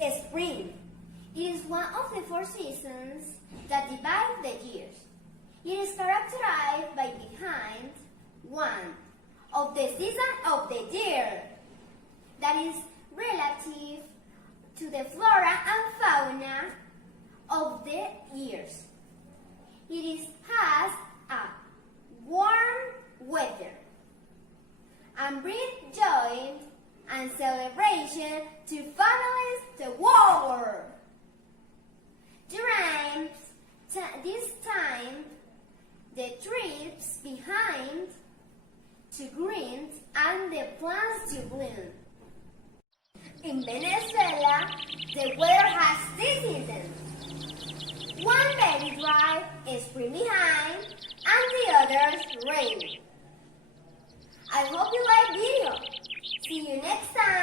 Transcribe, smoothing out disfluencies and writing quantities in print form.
Spring. It is one of the 4 seasons that divide the years. It is characterized by behind one of the season of the year that is relative to the flora and fauna of the years. Has a warm weather and brings joy and celebration to families the world. During this time, the trees behind to green and the plants to bloom. In Venezuela, the weather has 3 seasons. One very dry, spring behind, and the others rain. I hope you like the video. See you next time.